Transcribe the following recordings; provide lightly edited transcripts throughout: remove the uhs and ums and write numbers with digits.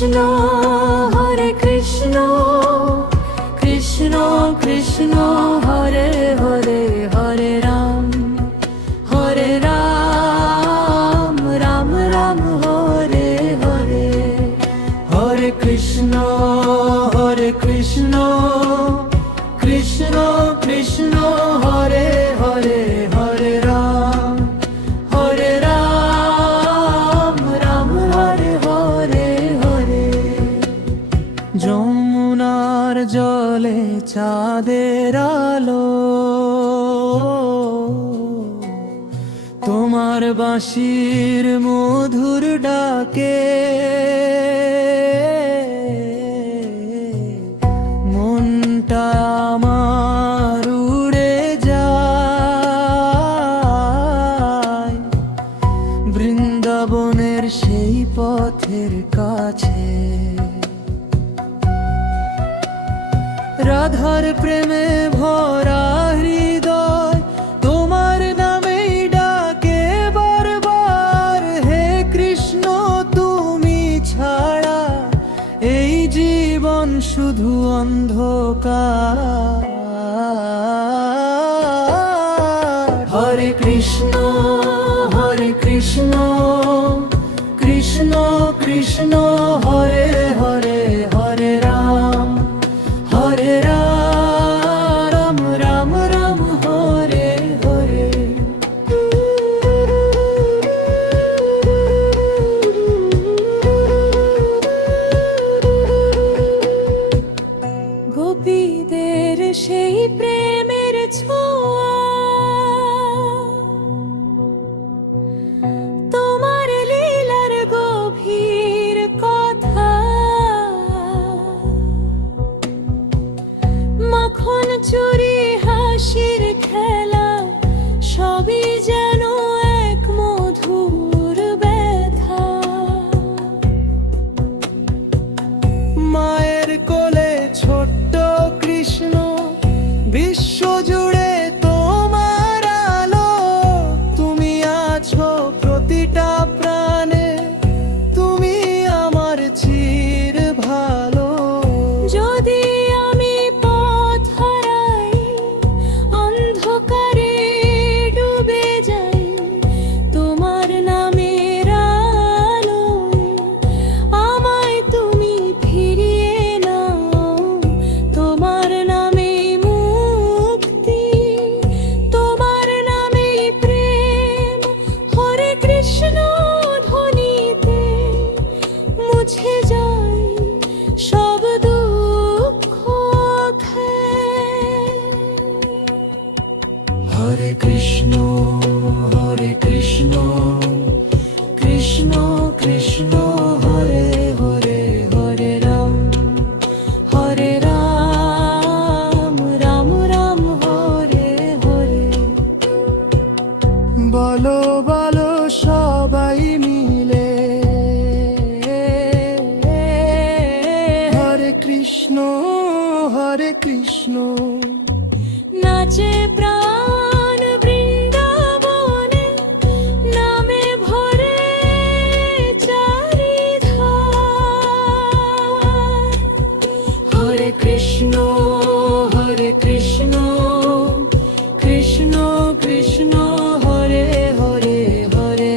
কৃষ্ণ কৃষ্ণ কৃষ্ণ হরে হরে হরে রাম রাম রাম হরে হরে হরে কৃষ্ণ কৃষ্ণ কৃষ্ণ হরে হরে হরে রাম রাম হরে হরে হরে যমুনার জলে চাঁদের আলো তোমার বাঁশির মধুর ডাকে মনটা আমার উড়ে যায় বৃন্দাবনের সেই পথের কাছে রাধার প্রেমে ভরা হৃদয় তোমার নামেই ডাকে বারবার হে কৃষ্ণ তুমি ছাড়া এই জীবন শুধু অন্ধকার হরে কৃষ্ণ কৃষ্ণ কৃষ্ণ হরে হরে হরে রাম রাম রাম হরে হরে গোপীদের সেই প্রেমের ছোঁয়া তোমার লীলার গভীর কথা মাখন চুরি হাসির খেলা সবই যেন এক মধুর ব্যথা মায়ের কোলে ছোট্ট কৃষ্ণ বিশ্ব জুড়ে তোমার আলো তুমি আছো প্রতিটা প্রাণে তুমি আমার চির ভালো যদি আমি পথ হারাই অন্ধকারে ডুবে যাই তোমার নামের আলোয় আমায় তুমি ফিরিয়ে নাও তোমার নামে মুক্তি তোমার নামে প্রেম হরে কৃষ্ণ ধ্বনিতে মুছে যায় সব দুঃখ হরে কৃষ্ণ কৃষ্ণ কৃষ্ণ হরে হরে হরে রাম রাম রাম হরে হরে বলো বলো সবাই মিলে হরে কৃষ্ণ নাচে প্রাণ বৃন্দাবনে নামে ভরে চারিধার হরে কৃষ্ণ কৃষ্ণ কৃষ্ণ হরে হরে হরে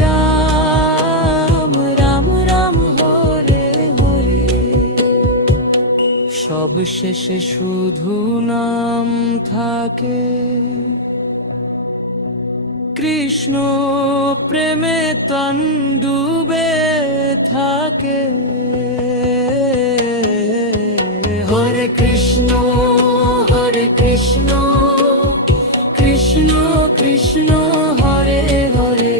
রাম রাম রাম হরে হরে সব শেষে শুধু নাম থাকে কৃষ্ণ প্রেমে তন ডুবে থাকে হরে কৃষ্ণ কৃষ্ণ কৃষ্ণ হরে হরে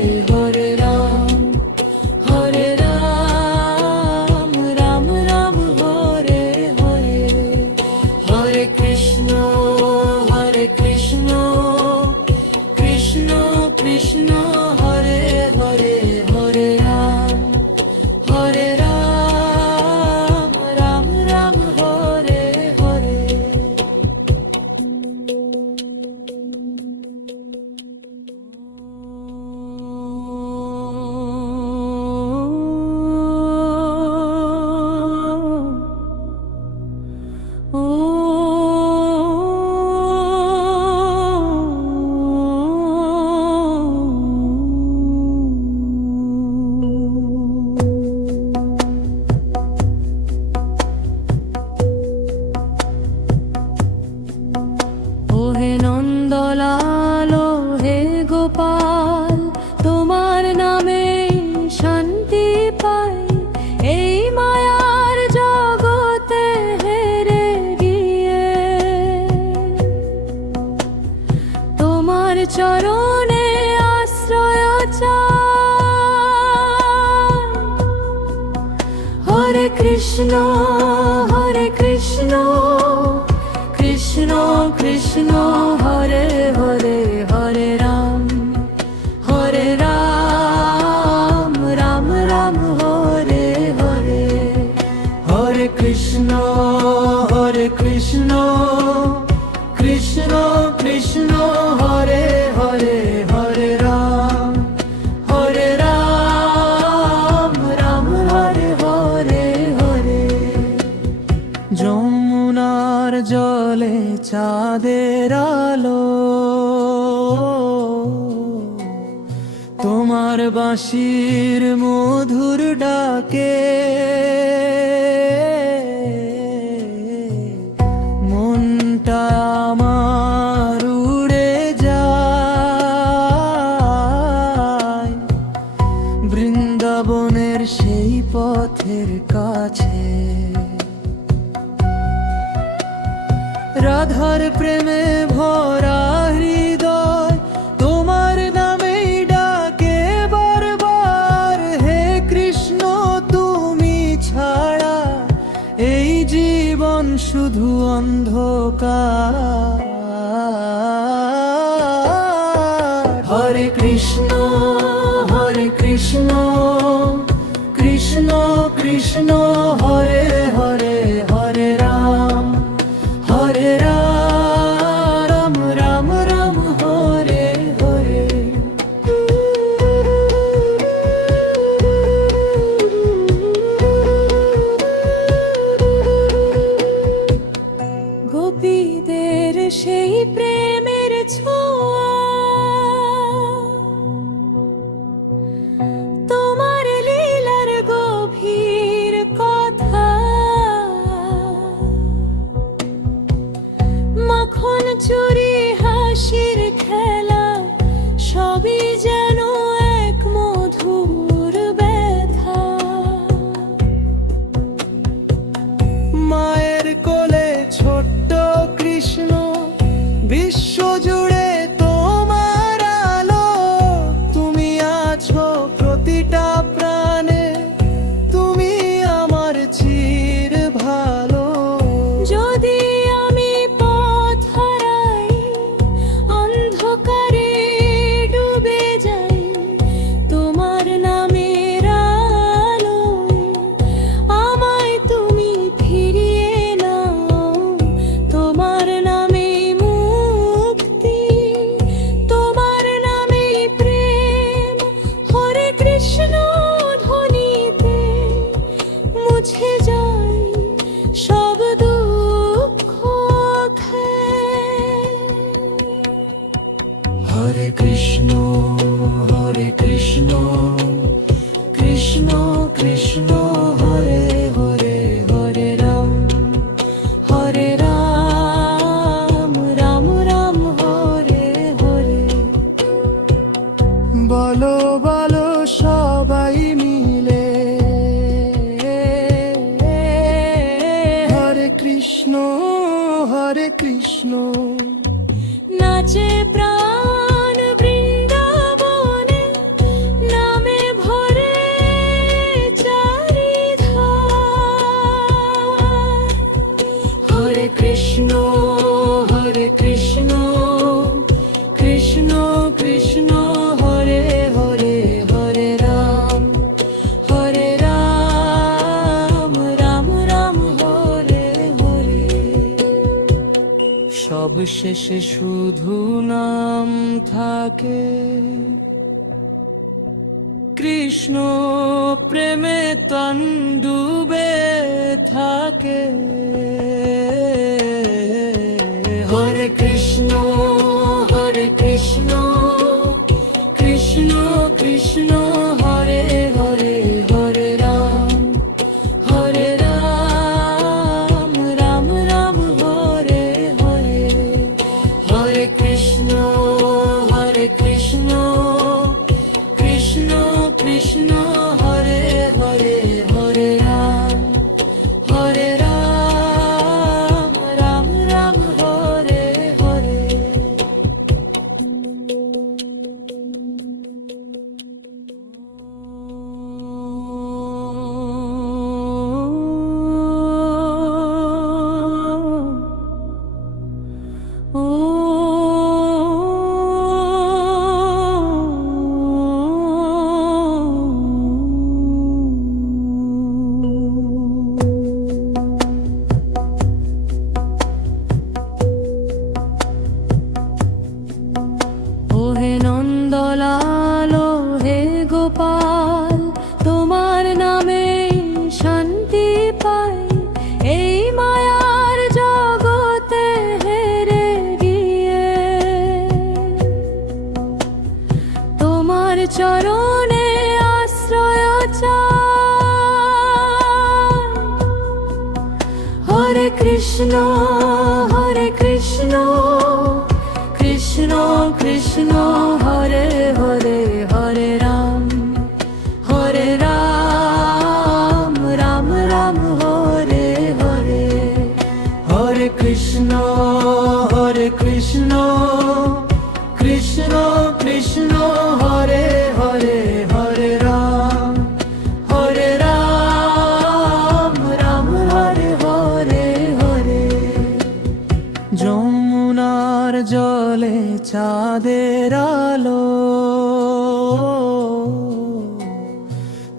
হরে রাম রাম রাম হরে হরে হরে কৃষ্ণ কৃষ্ণ কৃষ্ণ হরে হরে হরে রাম চরণে আশ্রয় চাই। হরে কৃষ্ণ কৃষ্ণ কৃষ্ণ হরে হরে, হরে রাম রাম রাম হরে হরে। হরে কৃষ্ণ কৃষ্ণ কৃষ্ণ হরে হরে, হরে রাম রাম হরে হরে হরে। যমুনার জলে চাঁদের আলো, তোমার বাঁশির মধুর ডাকে মনটা আমার উড়ে যায় বৃন্দাবনের সেই পথের কাছে। রাধার প্রেমে ভরা হৃদয় তোমার নামেই ডাকে বারবার। হে কৃষ্ণ তুমি ছাড়া এই জীবন শুধু অন্ধকার। হরে কৃষ্ণ কৃষ্ণ কৃষ্ণ হরে হরে, হরে রাম রাম রাম হরে হরে। গোপীদের সেই প্রেমের ছোঁয়া, তোমার লীলার গভীর কথা, মাখন চুরি হাসির খেলা সবই যেন এক মধুর ব্যথা। মায়ের কোলে ছোট্ট কৃষ্ণ, বিশ্ব জুড়ে তোমার আলো। তুমি আছো প্রতিটা প্রাণে, তুমি আমার চির ভালো। যদি আমি পথ হারাই, অন্ধকারে ডুবে যাই, তোমার নামের আলোয় আমায় তুমি ফিরিয়ে নাও। তোমার নামে মুক্তি, তোমার নামে প্রেম। হরে কৃষ্ণ ধ্বনিতে মুছে যায় সব দুঃখ ক্ষয়। হরে কৃষ্ণ কৃষ্ণ কৃষ্ণ হরে হরে, হরে রাম রাম রাম হরে হরে। বলো বলো সবাই মিলে, হরে কৃষ্ণ নাচে প্রাণ বৃন্দাবনে, নামে ভরে চারিধার। হরে কৃষ্ণ কৃষ্ণ কৃষ্ণ হরে হরে, হরে রাম রাম রাম হরে হরে। সব শেষে শুধু নাম থাকে, কৃষ্ণ প্রেমে তন ডুবে থাকে। হরে কৃষ্ণ কৃষ্ণ কৃষ্ণ হরে হরে, হরে রাম রাম রাম হরে হরে। হরে কৃষ্ণ কৃষ্ণ কৃষ্ণ হরে হরে, হরে রাম রাম রাম হরে হরে। চরণে আশ্রয় চাই। হরে কৃষ্ণ কৃষ্ণ কৃষ্ণ হরে হরে, হরে রাম রাম রাম হরে হরে। হরে কৃষ্ণ কৃষ্ণ কৃষ্ণ হরে হরে, হরে রাম রাম হরে হরে হরে। যমুনার জলে চাঁদের আলো,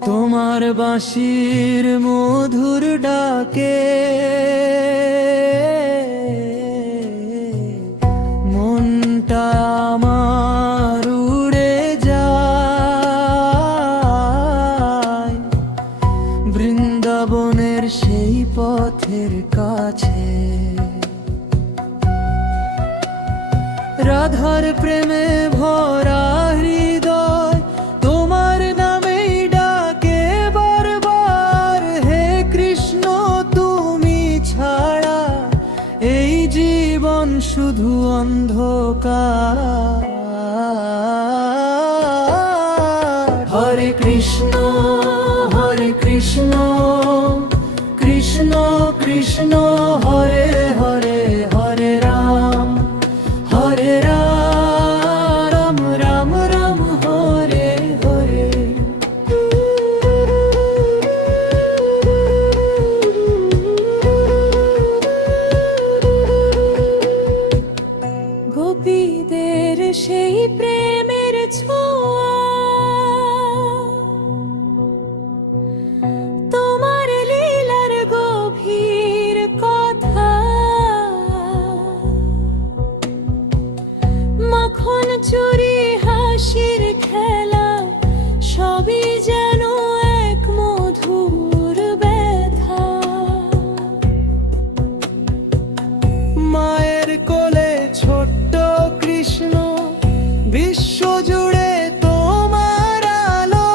তোমার বাঁশির মধুর ডাকে মনটা আমার উড়ে যায় বৃন্দাবনের সেই পথের কাছে। রাধার প্রেমে ভরা হৃদয় তোমার নামেই ডাকে বারবার। হে কৃষ্ণ তুমি ছাড়া এই জীবন শুধু অন্ধকার। হরে কৃষ্ণ কৃষ্ণ কৃষ্ণ হরে হরে, হরে রাম রাম রাম হরে হরে। গোপীদের সেই প্রেমের ছোঁয়া তোমার লীলার গভীর কথা, মাখন চুরি হাসির খেলা সবই যেন এক মধুর ব্যথা। মায়ের কোলে ছোট্ট কৃষ্ণ বিশ্ব জুড়ে তোমার আলো।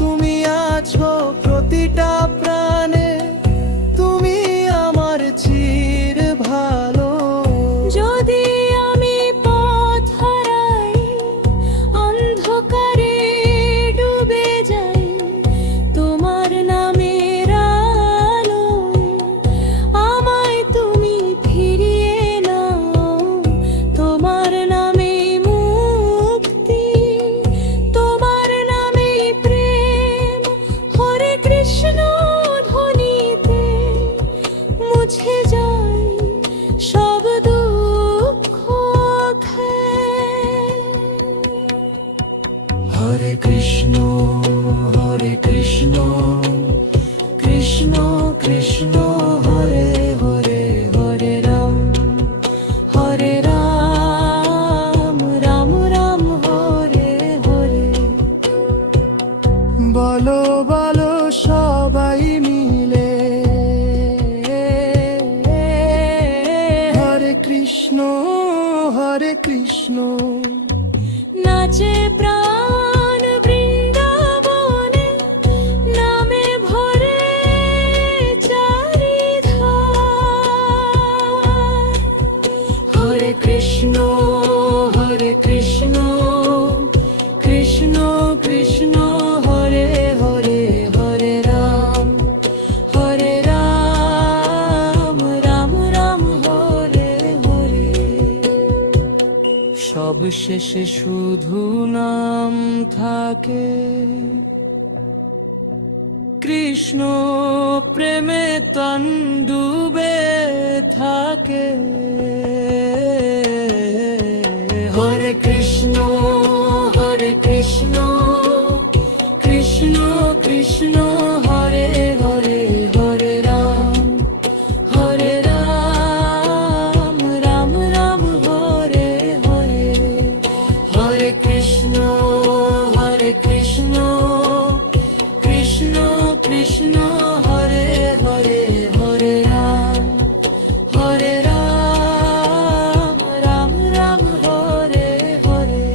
তুমি আছো প্রতিটা প্রাণে, তুমি আমার চির ভালো। যদি আমি পথ হারাই অন্ধকারে ডুবে যাই, তোমার নামের আলোয় আমায় তুমি ফিরিয়ে নাও। তোমার নামে মুক্তি, তোমার নামে প্রেম। হরে কৃষ্ণ ধ্বনিতে মুছে যায় সব দুঃখ ক্ষয়। হরে কৃষ্ণ কৃষ্ণ কৃষ্ণ হরে হরে, হরে রাম রাম রাম হরে হরে। বলো বলো সবাই মিলে হরে কৃষ্ণ নাচে প্রাণ বৃন্দাবনে, নামে ভরে চারিধার। হরে কৃষ্ণ কৃষ্ণ কৃষ্ণ হরে হরে, হরে রাম রাম রাম হরে হরে। সব শেষে শুধু নাম থাকে, কৃষ্ণ প্রেমে তন ডুবে থাকে। হরে কৃষ্ণ কৃষ্ণ কৃষ্ণ হরে হরে, হরে রাম রাম রাম হরে হরে। হরে কৃষ্ণ কৃষ্ণ কৃষ্ণ হরে হরে, হরে রাম রাম রাম হরে হরে।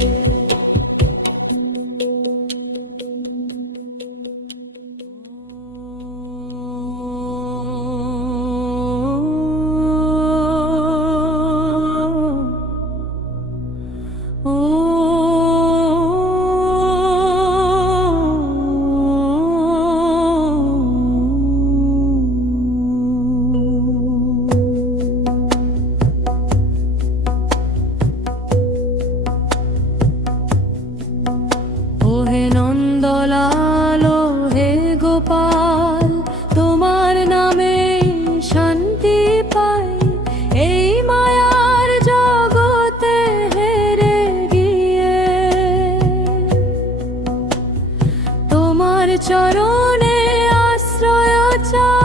চরণে আশ্রয় চাই।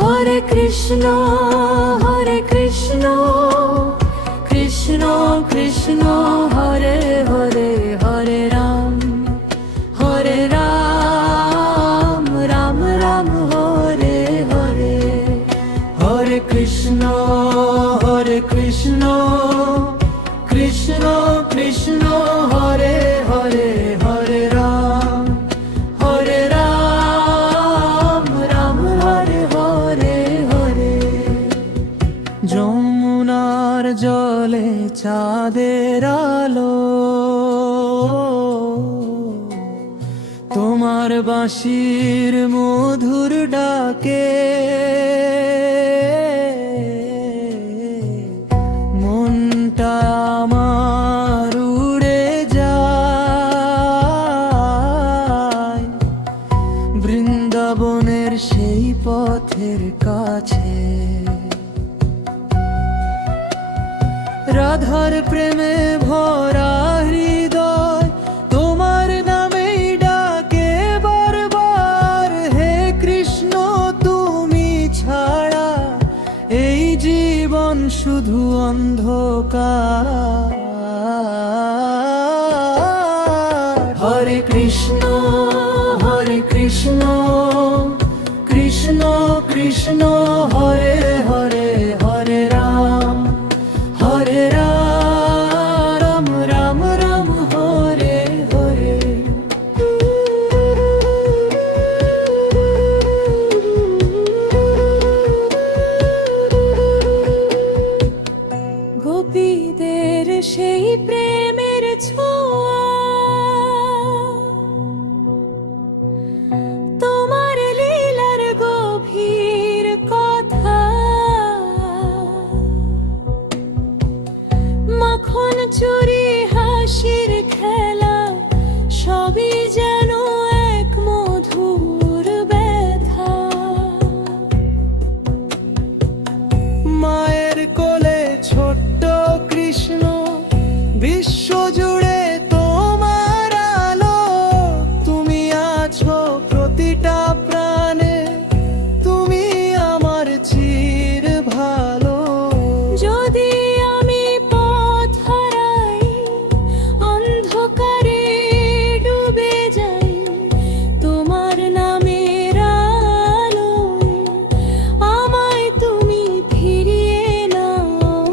হরে কৃষ্ণ কৃষ্ণ কৃষ্ণ হরে হরে, হরে রাম রাম রাম হরে হরে। হরে কৃষ্ণ কৃষ্ণ কৃষ্ণ হরে হরে, হরে রাম রাম হরে হরে হরে। যমুনার জলে চাঁদের আলো, তোমার বাঁশির মধুর ডাকে মনটা আমার উড়ে যায় বৃন্দাবনের সেই পথের কাছে। রাধার প্রেমে ভরা হৃদয় তোমার নামেই ডাকে বারবার। হে কৃষ্ণ তুমি ছাড়া এই জীবন শুধু অন্ধকার। হরে কৃষ্ণ কৃষ্ণ কৃষ্ণ হরে হরে, হরে রাম রাম রাম হরে হরে। গোপীদের সেই প্রেমের ছোঁয়া তোমার লীলার গভীর কথা, মাখন চুরি হাসির খেলা সবই যেন এক মধুর ব্যথা। মায়ের কোলে ছোট্ট কৃষ্ণ বিশ্ব জুড়ে তোমার আলো। তুমি আছো প্রতিটা প্রাণে, তুমি আমার চির ভালো। যদি আমি পথ হারাই অন্ধকারে ডুবে যাই, তোমার নামের আলোয় আমায় তুমি ফিরিয়ে নাও।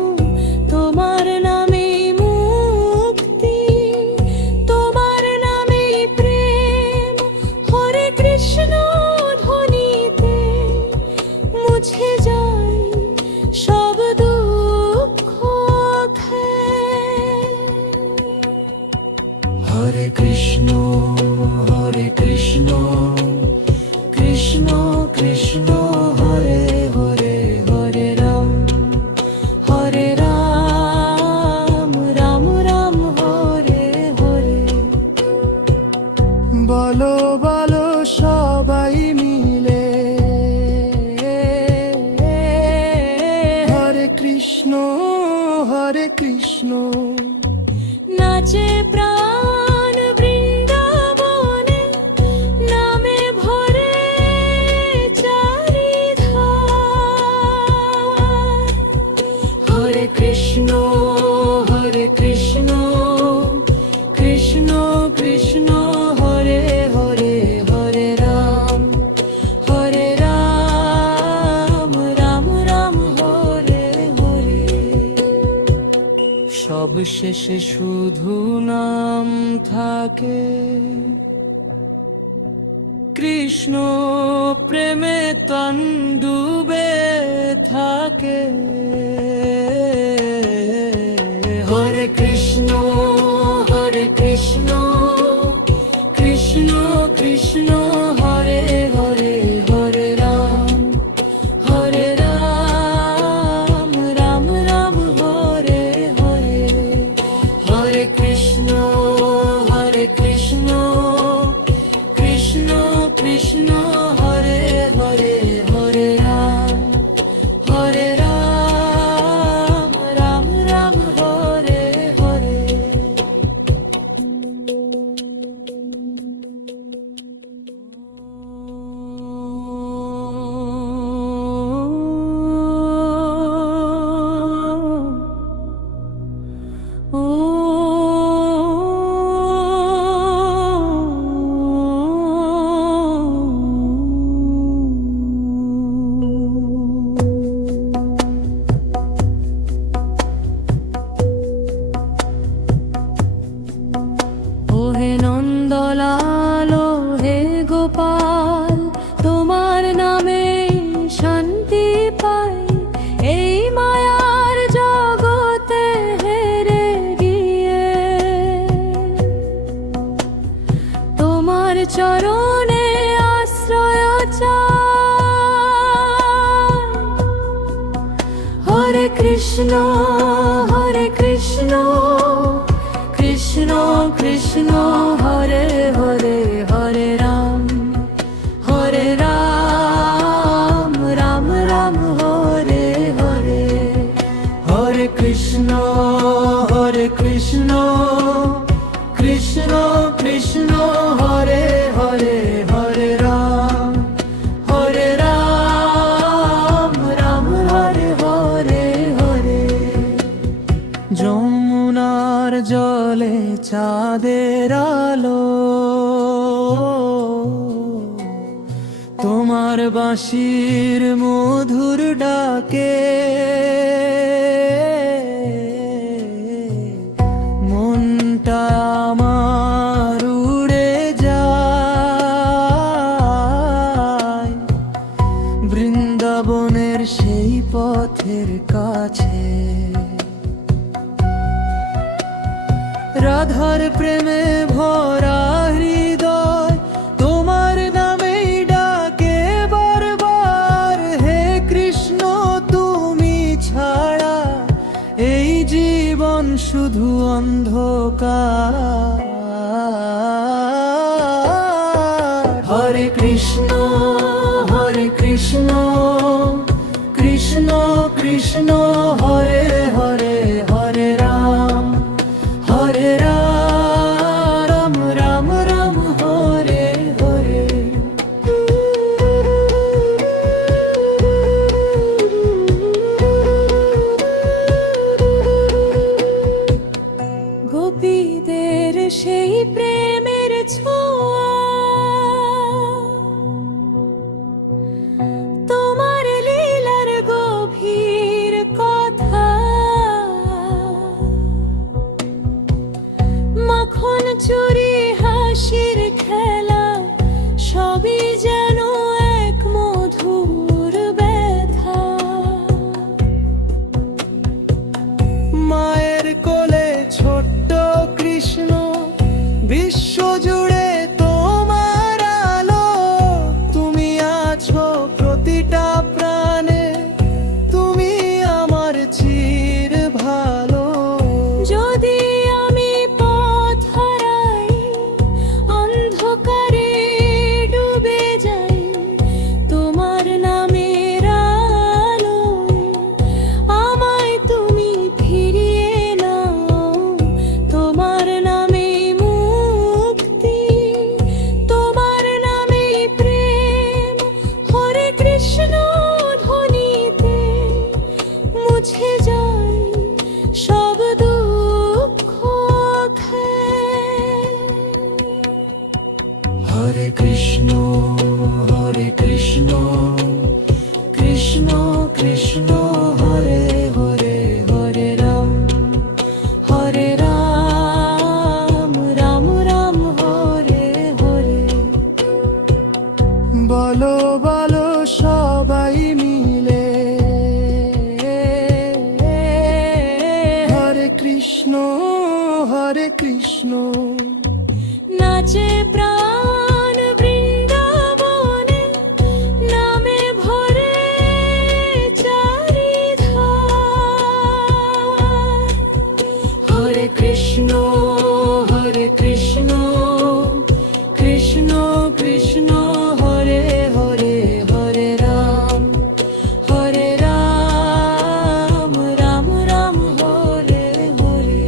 তোমার নামে মুক্তি, তোমার নামে প্রেম। হরে কৃষ্ণ ধ্বনিতে মুছে যায় সব দুঃখ ক্ষয়। হরে কৃষ্ণ কৃষ্ণ কৃষ্ণ হরে হরে, হরে রাম রাম রাম হরে হরে। বলো বলো সবাই মিলে হরে কৃষ্ণ নাচে প্রাণ বৃন্দাবনে, নামে ভরে চারিধার। হরে কৃষ্ণ কৃষ্ণ কৃষ্ণ হরে হরে, হরে রাম রাম রাম হরে হরে। সব শেষে শুধু নাম থাকে, কৃষ্ণ প্রেমে তন ডুবে থাকে। হরে কৃষ্ণ কৃষ্ণ কৃষ্ণ হরে হরে, হরে রাম রাম রাম হরে হরে। হরে কৃষ্ণ কৃষ্ণ কৃষ্ণ হরে হরে, হরে রাম কৃষ্ণ হরে কৃষ্ণ কৃষ্ণ কৃষ্ণ হরে হরে হরে রাম রাম রাম হরে হরে হরে কৃষ্ণ কৃষ্ণ কৃষ্ণ হরে হরে হরে রাম রাম হরে হরে হরে যমুনার জলে চাঁদের আলো তোমার বাঁশির মধুর ডাকে মনটা আমার উড়ে যায় বৃন্দাবনের সেই পথের কাছে রাধার প্রেমে ভরা হৃদয় তোমার নামেই ডাকে বারবার হে কৃষ্ণ তুমি ছাড়া এই জীবন শুধু অন্ধকার হরে কৃষ্ণ কৃষ্ণ কৃষ্ণ হরে হরে হরে রাম রাম রাম হরে হরে গোপীদের সেই প্রেমের ছোঁয়া তোমার লীলার গভীর কথা মাখন চুরি হাসির খেলা সবই যেন এক মধুর ব্যথা মায়ের কোলে ছোট্ট কৃষ্ণ বিশ্ব জুড়ে তোমার আলো তুমি আছো প্রতিটা প্রাণে তুমি আমার চির ভালো যদি আমি পথ হারাই অন্ধকারে ডুবে যাই তোমার নামের আলোয় আমায় তুমি ফিরিয়ে নাও তোমার নামে মুক্তি তোমার নামে প্রেম হরে কৃষ্ণ ধ্বনিতে মুছে যায় সব দুঃখ হরে কৃষ্ণ কৃষ্ণ কৃষ্ণ হরে হরে হরে রাম রাম হরে হরে বলো বলো সবাই মিলে হরে কৃষ্ণ নাচে প্রাণ বৃন্দাবনে নামে ভরে চারিধার হরে কৃষ্ণ কৃষ্ণ কৃষ্ণ হরে হরে হরে রাম রাম হরে হরে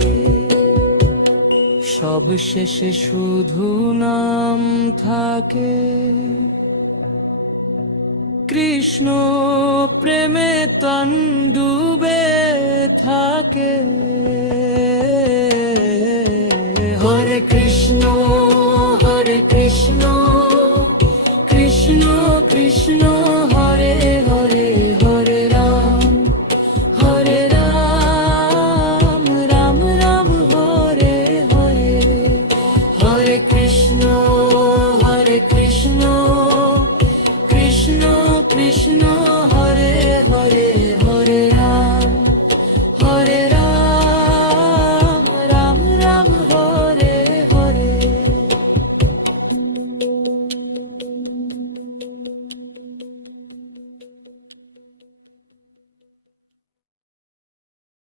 সব শেষে শুধু নাম থাকে কৃষ্ণ প্রেমে তন ডুবে থাকে।